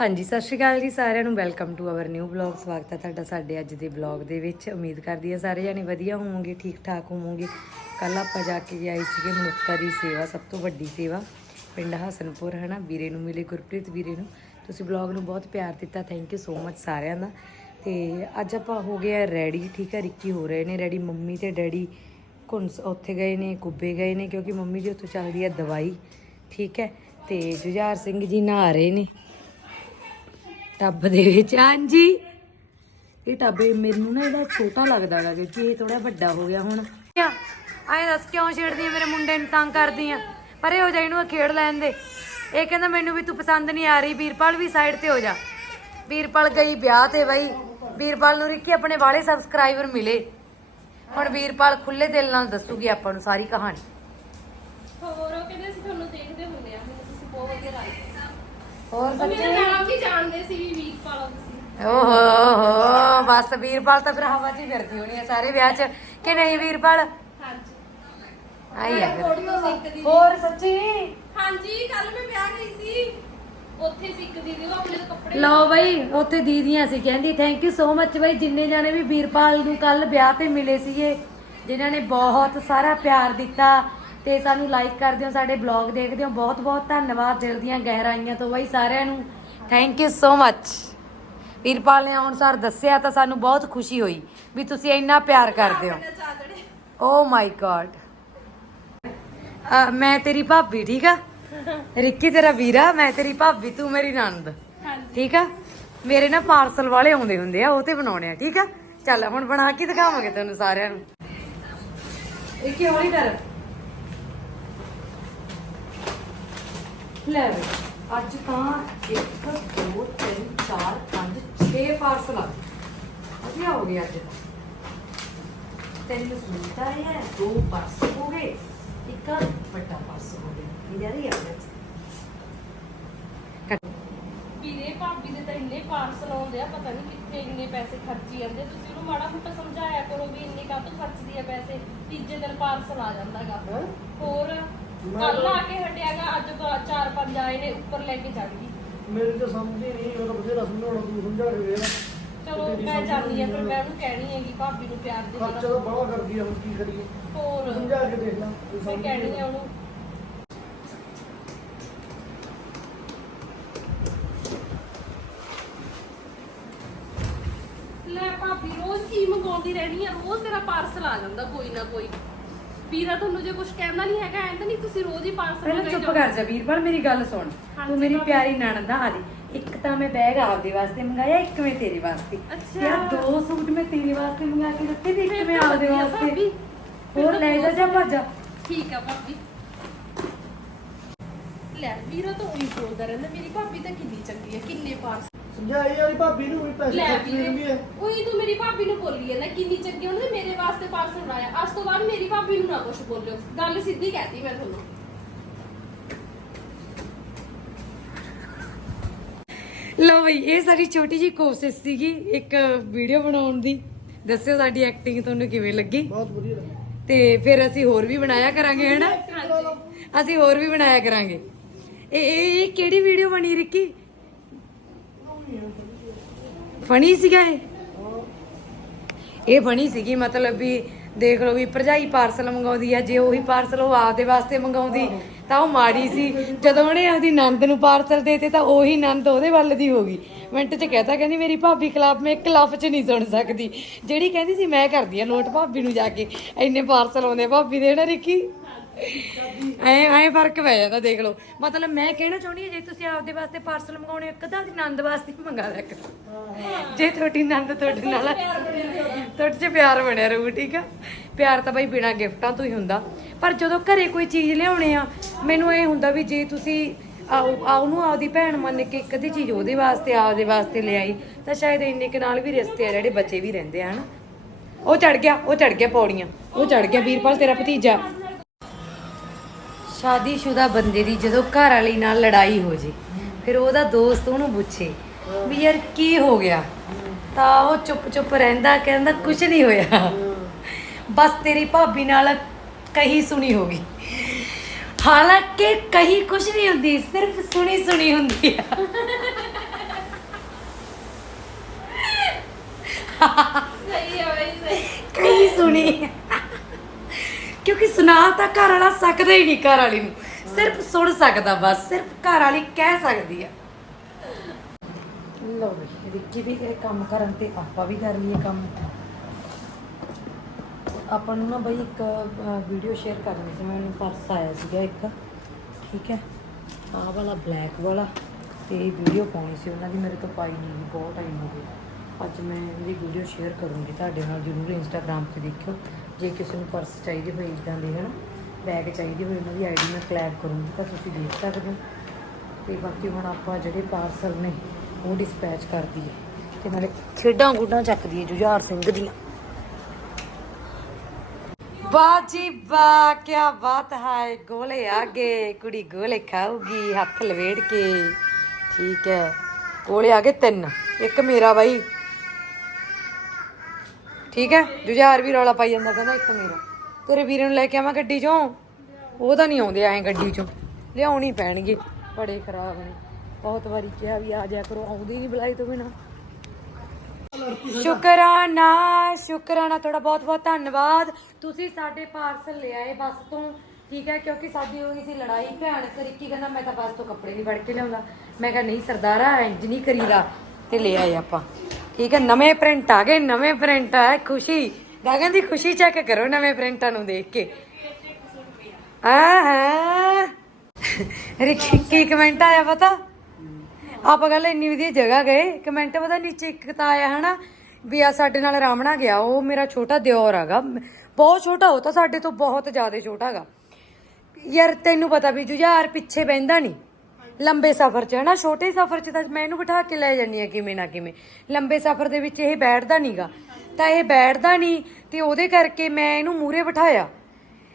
ਹਾਂਜੀ, ਸਤਿ ਸ਼੍ਰੀ ਅਕਾਲ ਜੀ ਸਾਰਿਆਂ ਨੂੰ। Welcome to our new blog ਸਵਾਗਤ ਹੈ ਤੁਹਾਡਾ ਸਾਡੇ ਅੱਜ ਦੇ ਬਲੌਗ ਦੇ ਵਿੱਚ। ਉਮੀਦ ਕਰਦੀ ਹਾਂ ਸਾਰੇ ਜਾਣੇ ਵਧੀਆ ਹੋਵੋਗੇ ਠੀਕ ਠਾਕ ਹੋਵੋਗੇ। ਕੱਲ ਆਪਾਂ ਜਾ ਕੇ ਆਏ ਸੀਗੇ ਮਨੁੱਖਤਾ ਦੀ ਸੇਵਾ, ਸਭ ਤੋਂ ਵੱਡੀ ਸੇਵਾ, ਪਿੰਡ ਹਸਨਪੁਰ, ਹਨਾ? ਵੀਰੇ ਨੂੰ ਮਿਲੇ, ਗੁਰਪ੍ਰੀਤ ਵੀਰੇ ਨੂੰ। ਤੁਸੀਂ ਬਲੌਗ ਨੂੰ ਬਹੁਤ ਪਿਆਰ ਦਿੱਤਾ। ਥੈਂਕ ਯੂ ਸੋ ਮਚ ਸਾਰਿਆਂ ਦਾ। ਤੇ ਅੱਜ ਆਪਾਂ ਹੋ ਗਏ ਆ ਰੈਡੀ, ਠੀਕ ਹੈ ਰਿੱਕੀ ਹੋ ਰਹੇ ਨੇ, ਰੈਡੀ। ਮੰਮੀ ਤੇ ਡੈਡੀ ਘੁੰਸ, ਉੱਥੇ ਗਏ ਨੇ ਕੁੱਬੇ ਗਏ ਨੇ, ਕਿਉਂਕਿ ਮੰਮੀ ਦੀ ਉੱਥੋਂ ਚੱਲਦੀ ਹੈ ਦਵਾਈ, ਠੀਕ ਹੈ? ਤੇ ਜੁਝਾਰ ਸਿੰਘ ਜੀ ਨਹਾ ਰਹੇ ਨੇ। ਟੱਬ ਦੇ ਵਿੱਚ। ਹਾਂਜੀ। ਇਹ ਟੱਬ ਇਹ ਮੈਨੂੰ ਨਾ ਇਹਦਾ ਛੋਟਾ ਲੱਗਦਾ ਗਾ ਕਿਉਂਕਿ ਇਹ ਥੋੜਾ ਵੱਡਾ ਹੋ ਗਿਆ ਹੁਣ। ਆਏ ਦੱਸ ਕਿਉਂ ਛੇੜਦੀ ਆ? ਮੇਰੇ ਮੁੰਡੇ ਨੂੰ ਤੰਗ ਕਰਦੀ ਆ। ਪਰੇ ਹੋ ਜਾ ਇਹਨੂੰ ਇਹ ਖੇਡ ਲੈਣ ਦੇ। ਇਹ ਕਹਿੰਦਾ ਮੈਨੂੰ ਵੀ ਤੂੰ ਪਸੰਦ ਨਹੀਂ ਆ ਰਹੀ। ਵੀਰਪਾਲ ਵੀ ਸਾਈਡ ਤੇ ਹੋ ਜਾ। ਵੀਰਪਾਲ ਗਈ ਵਿਆਹ ਤੇ ਬਈ। ਵੀਰਪਾਲ ਨੂੰ ਰਿੱਕੀ ਆਪਣੇ ਵਾਲੇ ਸਬਸਕ੍ਰਾਈਬਰ ਮਿਲੇ। ਹੁਣ ਵੀਰਪਾਲ ਖੁੱਲੇ ਦਿਲ ਨਾਲ ਦੱਸੂਗੀ ਆਪਾਂ ਨੂੰ ਸਾਰੀ ਕਹਾਣੀ। ਹੋਰ ਉਹ ਕਹਿੰਦੇ ਸੀ ਤੁਹਾਨੂੰ ਦੇਖਦੇ ਹੁੰਦੇ ਆ। ਮੈਨੂੰ ਤੁਸੀਂ ਬਹੁਤ ਵਧੀਆ ਲੱਗਦੇ। ਹੋਰ ਉਹ ਮੇਰਾ ਨਾਮ ਵੀ ਜਾਣਦੇ ਸੀ ਵੀ ਵੀਰਪਾਲ ਆ ਤੁਸੀਂ। ਓਹੋ ਬਸ ਵੀਰਪਾਲ ਤਾਂ ਫਿਰ ਹਵਾ 'ਚ ਹੀ ਫਿਰਦੀ ਹੋਣੀ ਆ ਸਾਰੇ ਵਿਆਹ 'ਚ। ਕਿ ਨਹੀਂ ਵੀਰਪਾਲ? ਹਾਂਜੀ। ਆਈ ਆ ਫਿਰ। ਫੋਟੋ ਸਿੱਕਦੀ ਹੋਰ ਸੱਚੀ? ਹਾਂਜੀ ਕੱਲ ਮੈਂ ਵਿਆਹ ਗਈ ਸੀ। ਉੱਥੇ ਸਿੱਕਦੀ ਦੀ ਉਹ ਆਪਣੇ ਤੋਂ ਕੱਪੜੇ। ਲਓ ਬਈ ਉੱਥੇ ਦੀਦੀਆਂ ਸੀ। ਕਹਿੰਦੀ ਥੈਂਕ ਯੂ ਸੋ ਮੱਚ ਬਈ ਜਿੰਨੇ ਜਾਣੇ ਵੀ ਵੀਰਪਾਲ ਨੂੰ ਕੱਲ ਵਿਆਹ ਤੇ ਮਿਲੇ ਸੀਗੇ ਜਿਨ੍ਹਾਂ ਨੇ ਬਹੁਤ ਸਾਰਾ ਪਿਆਰ ਦਿੱਤਾ ਤੇ ਸਾਨੂੰ ਲਾਈਕ ਕਰਦੇ ਹੋ ਸਾਡੇ ਬਲੌਗ ਦੇਖਦੇ ਹੋ। ਬਹੁਤ ਬਹੁਤ ਧੰਨਵਾਦ ਦਿਲ ਦੀਆਂ ਗਹਿਰਾਈਆਂ ਤੋਂ ਬਈ ਸਾਰਿਆਂ ਨੂੰ। Thank you so much Veerpal ਨੇ ਆਉਣ ਸਾਰ ਦੱਸਿਆ ਤਾਂ ਸਾਨੂੰ ਬਹੁਤ ਖੁਸ਼ੀ ਹੋਈ ਵੀ ਤੁਸੀਂ ਇੰਨਾ ਪਿਆਰ ਕਰਦੇ ਹੋ। ਓ ਮਾਈ ਗॉड ਮੈਂ ਤੇਰੀ ਭਾਬੀ ਠੀਕ ਆ? ਰਿੱਕੀ ਤੇਰਾ ਵੀਰਾ ਮੈਂ ਤੇਰੀ ਭਾਬੀ ਤੂੰ ਮੇਰੀ ਨਣਦ। ਹਾਂਜੀ। ਠੀਕ ਆ? ਮੇਰੇ ਨਾ ਪਾਰਸਲ ਵਾਲੇ ਆਉਂਦੇ ਹੁੰਦੇ ਆ ਉਹ ਤੇ ਬਣਾਉਣੇ ਆ ਠੀਕ ਆ? ਚੱਲ ਹੁਣ ਬਣਾ ਕੇ ਦਿਖਾਵਾਂਗੇ ਤੁਹਾਨੂੰ ਸਾਰਿਆਂ ਨੂੰ। ਇਹ ਕੀ ਹੌਲੀ ਕਰ? ਲੈ ਵੇ ਅੱਜ ਤਾਂ 1 2 3 4 5 6 ਪਾਰਸਲ ਆ ਗਏ। ਵਧੀਆ ਹੋ ਗਿਆ ਅੱਜ। ਤਿੰਨ ਸੂਟ ਆਏ ਹੈ ਦੋ ਪਰਸ ਹੋ ਗਏ ਇੱਕ ਵੱਡਾ ਪਰਸ ਹੋ ਗਿਆ। ਇਹ ਯਾਰੀ ਆ ਗਿਆ ਵੀਰੇ ਭਾਬੀ ਦੇ ਤਾਂ ਇੰਨੇ ਪਾਰਸਲ ਆਉਂਦੇ ਆ ਪਤਾ ਨਹੀਂ ਕਿੱਥੇ ਇੰਨੇ ਪੈਸੇ ਖਰਚੀ ਜਾਂਦੇ ਤੁਸੀਂ ਉਹਨੂੰ ਮਾੜਾ ਮੋਟਾ ਸਮਝਾਇਆ ਕਰੋ ਵੀ ਇੰਨੇ ਕਾਹਤੋਂ ਖਰਚਦੀ ਆ ਪੈਸੇ। ਤੀਜੇ ਦਿਨ ਪਾਰਸਲ ਆ ਜਾਂਦਾਗਾ? ਹੋਰ ਕੱਲ ਆ ਕੇ ਹਟਿਆਗਾ ਅੱਜ ਤਾਂ ਚਾਰ ਪੰਜ ਆਏ ਨੇ ਉੱਪਰ ਲੈ ਕੇ ਚੜ ਗਈ ਮੇਰੀ ਤਾਂ ਸਮਝ ਹੀ ਨਹੀਂ ਉਹ ਤਾਂ ਬਥੇਰਾ ਸਮਝਾਉਣਾ ਤੂੰ ਸਮਝਾ ਕੇ ਵੇਖ ਚਲੋ ਤੇਰੀ ਮੈਂ ਸਮਝ ਜਾਂਦੀ ਆ ਫਿਰ ਨਹੀਂ ਮੈਂ ਉਹਨੂੰ ਕਹਿਣੀ ਹੈਗੀ ਭਾਬੀ ਨੂੰ ਪਿਆਰ ਦੇ ਖਰਚਾ ਨਾਲ। ਤਾਂ ਬੜਾ ਕਰਦੀ ਆ ਹੁਣ ਕੀ ਕਰੀਏ। ਹੋਰ? ਤੂੰ ਸਮਝਾ ਕੇ ਦੇਖ ਲੈ ਤੂੰ ਮੈਂ ਸਮਝ ਕਹਿਣੀ ਨਹੀਂ ਆ ਉਹਨੂੰ। ਲੈ ਭਾਬੀ ਰੋਜ਼ ਕੀ ਮੰਗਾਉਂਦੀ ਰਹਿਣੀ ਆ? ਰੋਜ਼ ਤੇਰਾ ਪਾਰਸਲ ਆ ਜਾਂਦਾ ਕੋਈ ਨਾ ਕੋਈ। ਵੀਰਾ ਤੁਹਾਨੂੰ ਜੇ ਕੁਝ ਕਹਿੰਦਾ ਨਹੀਂ ਹੈਗਾ ਐਂ ਤਾਂ ਨਹੀਂ ਤੁਸੀਂ ਰੋਜ਼ ਹੀ ਪਾਰਸਲ ਪਹਿਲਾਂ ਚੁੱਪ ਕਰ ਜਾ ਵੀਰਪਾਲ ਮੇਰੀ ਗੱਲ ਸੁਣ। ਤੂੰ ਮੇਰੀ। ਪਿਆਰੀ ਨਣਦ ਆ ਜੀ ਇੱਕ ਤਾਂ ਮੈਂ ਬੈਗ ਆਪਦੇ ਵਾਸਤੇ ਮੰਗਾਇਆ ਇੱਕ ਮੈਂ ਤੇਰੇ ਵਾਸਤੇ। ਯਾਰ ਦੋ ਸੂਟ ਮੈਂ ਤੇਰੇ ਵਾਸਤੇ ਮੰਗਾ ਕੇ ਦਿੱਤੇ ਤੇ ਇੱਕ ਮੈਂ ਆਪਦੇ ਵਾਸਤੇ। ਹੋਰ ਲੈ ਜਾ ਜਾ ਭੱਜ। ਜਾ ਠੀਕ ਆ ਭਾਬੀ। ਲੈ ਵੀਰਾ ਤਾਂ ਉਹੀ ਬੋਲਦਾ ਰਹਿੰਦਾ ਮੇਰੀ ਭਾਬੀ ਤਾਂ ਕਿੰਨੀ ਚੰਗੀ ਹੈ ਕਿੰਨੇ ਪਾਰਸਲ ਸਮਝਾਈ ਵਾਲੀ ਭਾਬੀ ਨੂੰ ਵੀ ਪੈਸੇ ਲੈ ਖਰਚ ਲੈਂਦੀ ਵੀਰੇ ਹੈ ਉਹੀ ਤੂੰ ਮੇਰੀ ਭਾਬੀ ਨੂੰ ਬੋਲੀ ਹੈ ਨਾ ਕਿੰਨੀ ਚੰਗੀ ਉਹਨੇ ਮੇਰੇ ਵਾਸਤੇ ਪਾਰਸਲ ਬਣਾਇਆ ਅੱਜ ਤੋਂ ਬਾਅਦ ਮੇਰੀ ਭਾਬੀ ਨੂੰ ਨਾ ਕੁਝ ਬੋਲਿਓ। ਗੱਲ ਸਿੱਧੀ ਕਹਿਤੀ ਮੈਂ ਤੁਹਾਨੂੰ। ਲਓ ਬਈ ਇਹ ਸਾਡੀ ਛੋਟੀ ਜੀ ਕੋਸ਼ਿਸ਼ ਸੀਗੀ ਇੱਕ ਵੀਡੀਓ ਬਣਾਉਣ ਦੀ। ਦੱਸਿਓ ਸਾਡੀ ਐਕਟਿੰਗ ਤੁਹਾਨੂੰ ਕਿਵੇਂ ਲੱਗੀ। ਬਹੁਤ ਵਧੀਆ ਲੱਗਾ। ਤੇ ਫਿਰ ਅਸੀਂ ਹੋਰ ਵੀ ਬਣਾਇਆ ਕਰਾਂਗੇ ਹਨਾ? ਅਸੀਂ ਹੋਰ ਵੀ ਬਣਾਇਆ ਕਰਾਂਗੇ। ਇਹ ਇਹ ਇਹ ਕਿਹੜੀ ਵੀਡੀਓ ਬਣੀ ਰਿੱਕੀ? ਫਣੀ ਸੀਗਾ ਇਹ? ਇਹ ਫਣੀ ਸੀਗੀ, ਮਤਲਬ ਵੀ ਦੇਖ ਲਓ ਵੀ ਭਰਜਾਈ ਪਾਰਸਲ ਮੰਗਾਉਂਦੀ ਆ, ਜੇ ਉਹੀ ਪਾਰਸਲ ਉਹ ਆਪਦੇ ਵਾਸਤੇ ਮੰਗਾਉਂਦੀ, ਤਾਂ ਉਹ ਮਾੜੀ ਸੀ। ਜਦੋਂ ਉਹਨੇ ਆਪਦੀ ਨੰਦ ਨੂੰ ਪਾਰਸਲ ਦੇਤੇ, ਤਾਂ ਉਹੀ ਨੰਦ ਉਹਦੇ ਵੱਲ ਦੀ ਹੋ ਗਈ। ਮਿੰਟ 'ਚ ਕਹਤਾ, ਕਹਿੰਦੀ ਮੇਰੀ ਭਾਬੀ ਖਿਲਾਫ ਮੈਂ ਇੱਕ ਲਫ਼ਜ਼ ਨਹੀਂ ਸੁਣ ਸਕਦੀ। ਜਿਹੜੀ ਕਹਿੰਦੀ ਸੀ, ਮੈਂ ਕਰਦੀ ਆ ਨੋਟ ਭਾਬੀ ਨੂੰ ਜਾ ਕੇ। ਇੰਨੇ ਪਾਰਸਲ ਆਉਂਦੇ ਭਾਬੀ ਦੇ ਨਾ ਰਿੱਕੀ? ਐ ਐ ਫ਼ਰਕ ਪੈ ਜਾਂਦਾ, ਦੇਖ ਲਓ। ਮਤਲਬ ਮੈਂ ਕਹਿਣਾ ਚਾਹੁੰਦੀ ਹਾਂ, ਜੇ ਤੁਸੀਂ ਆਪਦੇ ਵਾਸਤੇ ਪਾਰਸਲ ਮੰਗਾਉਣੇ ਇੱਕ ਤਾਂ ਆਪਦੀ ਨੰਦ ਵਾਸਤੇ ਵੀ ਮੰਗਾ ਲਿਆ ਕਰੋ। ਜੇ ਤੁਹਾਡੀ ਨੰਦ ਤੁਹਾਡੇ ਨਾਲ ਤੁਹਾਡੇ 'ਚ ਪਿਆਰ ਬਣਿਆ ਰਹੂ, ਠੀਕ ਆ? ਪਿਆਰ ਤਾਂ ਬਈ ਬਿਨਾ ਗਿਫਟਾਂ ਤੋਂ ਹੀ ਹੁੰਦਾ। ਪਰ ਜਦੋਂ ਘਰੇ ਕੋਈ ਚੀਜ਼ ਲਿਆਉਣੇ ਆ, ਮੈਨੂੰ ਇਹ ਹੁੰਦਾ ਵੀ ਜੇ ਤੁਸੀਂ ਆ ਉਹਨੂੰ ਆਪਦੀ ਭੈਣ ਮੰਨ ਕੇ ਇੱਕ ਅੱਧੀ ਚੀਜ਼ ਉਹਦੇ ਵਾਸਤੇ, ਆਪਦੇ ਵਾਸਤੇ ਲਿਆਈ, ਤਾਂ ਸ਼ਾਇਦ ਇੰਨੇ ਕੁ ਨਾਲ ਵੀ ਰਿਸ਼ਤੇ ਆ ਜਿਹੜੇ ਬੱਚੇ ਵੀ ਰਹਿੰਦੇ ਆ, ਹਨਾ? ਉਹ ਚੜ ਗਿਆ, ਉਹ ਚੜ ਗਿਆ ਪੌੜੀਆਂ। ਉਹ ਚੜ ਗਿਆ, ਵੀਰਪਾਲ ਤੇਰਾ ਭਤੀਜਾ। ਸ਼ਾਦੀशुदा ਬੰਦੇ ਦੀ ਜਦੋਂ ਘਰ ਵਾਲੀ ਨਾਲ ਲੜਾਈ ਹੋ ਜੇ ਫਿਰ ਉਹਦਾ ਦੋਸਤ ਉਹਨੂੰ ਪੁੱਛੇ ਵੀ ਯਾਰ ਕੀ ਹੋ ਗਿਆ? ਤਾਂ ਉਹ ਚੁੱਪ-ਚੁੱਪ ਰਹਿੰਦਾ ਕਹਿੰਦਾ ਕੁਝ ਨਹੀਂ ਹੋਇਆ। ਬਸ ਤੇਰੀ ਭਾਬੀ ਨਾਲ ਕਹੀ ਸੁਣੀ ਹੋ ਗਈ। ਹਾਲਾਂਕਿ ਕਹੀ ਕੁਝ ਨਹੀਂ ਹੁੰਦੀ ਸਿਰਫ ਸੁਣੀ ਸੁਣੀ ਹੁੰਦੀ ਆ। ਸਹੀ ਹੈ ਸਹੀ। ਕਹੀ ਸੁਣੀ। ਕਿਉਂਕਿ ਸੁਣਾ ਤਾਂ ਘਰ ਵਾਲਾ ਸਕਦਾ ਹੀ ਨਹੀਂ ਘਰ ਵਾਲੀ ਨੂੰ। ਸਿਰਫ ਸੁਣ ਸਕਦਾ ਬਸ, ਸਿਰਫ ਘਰ ਵਾਲੀ ਕਹਿ ਸਕਦੀ ਆ। ਲੋ ਵੀ, ਰਿੱਕੀ ਵੀ ਇਹ ਕੰਮ ਕਰਨ ਤੇ ਆਪਾਂ ਵੀ ਕਰ ਲਈਏ ਕੰਮ। ਆਪਾਂ ਨੂੰ ਨਾ ਬਈ ਇੱਕ ਵੀਡੀਓ ਸ਼ੇਅਰ ਕਰਨੀ ਸੀ, ਮੈਨੂੰ ਪਰਸ ਆਇਆ ਸੀਗਾ ਇੱਕ। ਠੀਕ ਹੈ? ਆਹ ਵਾਲਾ ਬਲੈਕ ਵਾਲਾ। ਤੇ ਵੀਡੀਓ ਪਾਉਣੀ ਸੀ, ਉਹਨਾਂ ਦੀ ਮੇਰੇ ਤੋਂ ਪਾਈ ਨਹੀਂ ਬਹੁਤ ਟਾਈਮ ਹੋ ਗਿਆ। ਅੱਜ ਮੈਂ ਇਹਦੀ ਵੀਡੀਓ ਸ਼ੇਅਰ ਕਰੂੰਗੀ, ਤੁਹਾਡੇ ਨਾਲ ਜਰੂਰ ਇੰਸਟਾਗ੍ਰam ਤੇ ਦੇਖਿਓ। ਜੇ ਕਿਸੇ ਨੂੰ ਪਰਸ ਚਾਹੀਦੀ ਹੋਈ ਇਦਾਂ ਦੇ, ਹਨ ਬੈਗ ਚਾਹੀਦੀ ਹੋਏ ਉਹਨਾਂ ਦੀ ਆਈਡੀ ਮੈਂ ਕਲੈਬ ਕਰੂੰਗੀ, ਤਾਂ ਤੁਸੀਂ ਦੇਖ ਸਕਦੇ ਹੋ। ਤੇ ਬਾਕੀ ਹੁਣ ਆਪਾਂ ਜਿਹੜੇ ਪਾਰਸਲ ਨੇ, ਉਹ ਡਿਸਪੈਚ ਕਰਦੀ ਹੈ ਤੇ ਨਾਲੇ ਖੇਡਾਂ ਗੁੱਡਾਂ ਚੱਕਦੀ ਹੈ ਜੁਝਾਰ ਸਿੰਘ ਦੀਆਂ। ਵਾਹ ਜੀ ਵਾਹ ਕੀ ਬਾਤ ਹੈ ਗੋਲੇ ਆ ਗਏ, ਕੁੜੀ ਗੋਲੇ ਖਾਊਗੀ, ਹੱਥ ਲਵੇੜ ਕੇ। ਠੀਕ ਹੈ, ਗੋਲੇ ਆ ਗਏ ਤਿੰਨ, ਇੱਕ ਮੇਰਾ ਬਾਈ। ਠੀਕ ਹੈ? ਜੁਝਾਰ ਵੀ ਰੌਲਾ ਪਾਈ ਜਾਂਦਾ ਕਹਿੰਦਾ ਇੱਕ ਮੇਰਾ। ਤੇਰੇ ਵੀਰੇ ਨੂੰ ਲੈ ਕੇ ਆਵਾਂ ਗੱਡੀ ਚੋਂ? ਉਹ ਤਾਂ ਨਹੀਂ ਆਉਂਦੇ ਐਂ ਗੱਡੀ ਚੋਂ। ਲਿਆਉਣੀ ਪੈਣਗੇ। ਬੜੇ ਖਰਾਬ ਨੇ। ਬਹੁਤ ਵਾਰੀ ਕਿਹਾ ਵੀ ਆ ਜਾ ਕਰੋ, ਆਉਂਦੇ ਨਹੀਂ ਬੁਲਾਈ ਤੋਂ ਬਿਨਾ। ਸ਼ੁਕਰਾਨਾ ਸ਼ੁਕਰਾਨਾ, ਤੁਹਾਡਾ ਬਹੁਤ ਬਹੁਤ ਧੰਨਵਾਦ। ਤੁਸੀਂ ਸਾਡੇ ਪਾਰਸਲ ਲਿਆਏ ਬੱਸ ਤੋਂ, ਠੀਕ ਹੈ? ਕਿਉਂਕਿ ਸਾਡੀ ਹੋਈ ਸੀ ਲੜਾਈ ਭਿਆਨਕ ਰਿੱਕੀ ਕਹਿੰਦਾ, ਮੈਂ ਤਾਂ ਬੱਸ ਤੋਂ ਕੱਪੜੇ ਨਹੀਂ ਫੜ ਕੇ ਲਿਆਉਂਦਾ। ਮੈਂ ਕਿਹਾ, ਨਹੀਂ ਸਰਦਾਰਾ ਇੰਜ ਨਹੀਂ ਕਰੀਦਾ। ਤੇ ਲੈ ਆਏ ਆਪਾਂ। ਠੀਕ ਹੈ, ਨਵੇਂ ਪ੍ਰਿੰਟ ਆ ਗਏ, ਨਵੇਂ ਪ੍ਰਿੰਟ ਆ, ਖੁਸ਼ੀ। ਗਗਨ ਦੀ ਖੁਸ਼ੀ ਚੈੱਕ ਕਰੋ ਨਵੇਂ ਪ੍ਰਿੰਟਾਂ ਨੂੰ ਦੇਖ ਕੇ। ਆ ਹਾਂ। ਰਿੱਕੀ, ਕੀ ਕਮੈਂਟ ਆਇਆ ਪਤਾ? ਆਪਾਂ ਗੱਲ ਇੰਨੀ ਵਧੀਆ ਜਗ੍ਹਾ ਗਏ। ਕਮੈਂਟ ਪਤਾ ਨੀਚੇ ਇੱਕ ਤਾਂ ਆਇਆ ਹਨਾ, ਵੀ ਆ ਸਾਡੇ ਨਾਲ ਰਾਮਣਾ ਗਿਆ, ਉਹ ਮੇਰਾ ਛੋਟਾ ਦਿਓਰ ਹੈਗਾ। ਬਹੁਤ ਛੋਟਾ, ਉਹ ਤਾਂ ਸਾਡੇ ਤੋਂ ਬਹੁਤ ਜ਼ਿਆਦਾ ਛੋਟਾ ਹੈਗਾ। ਯਾਰ, ਤੈਨੂੰ ਪਤਾ ਵੀ ਜੁਝਾਰ ਪਿੱਛੇ ਬਹਿੰਦਾ ਨਹੀਂ ਲੰਬੇ ਸਫ਼ਰ 'ਚ, ਹਨਾ? ਛੋਟੇ ਸਫ਼ਰ 'ਚ ਤਾਂ ਮੈਂ ਇਹਨੂੰ ਬਿਠਾ ਕੇ ਲੈ ਜਾਂਦੀ ਆ ਕਿਵੇਂ ਨਾ ਕਿਵੇਂ। ਲੰਬੇ ਸਫ਼ਰ ਦੇ ਵਿੱਚ ਇਹ ਬੈਠਦਾ ਨਹੀਂਗਾ ਤਾਂ ਇਹ ਬੈਠਦਾ ਨਹੀਂ ਤੇ ਉਹਦੇ ਕਰਕੇ ਮੈਂ ਇਹਨੂੰ ਮੂਰੇ ਬਿਠਾਇਆ।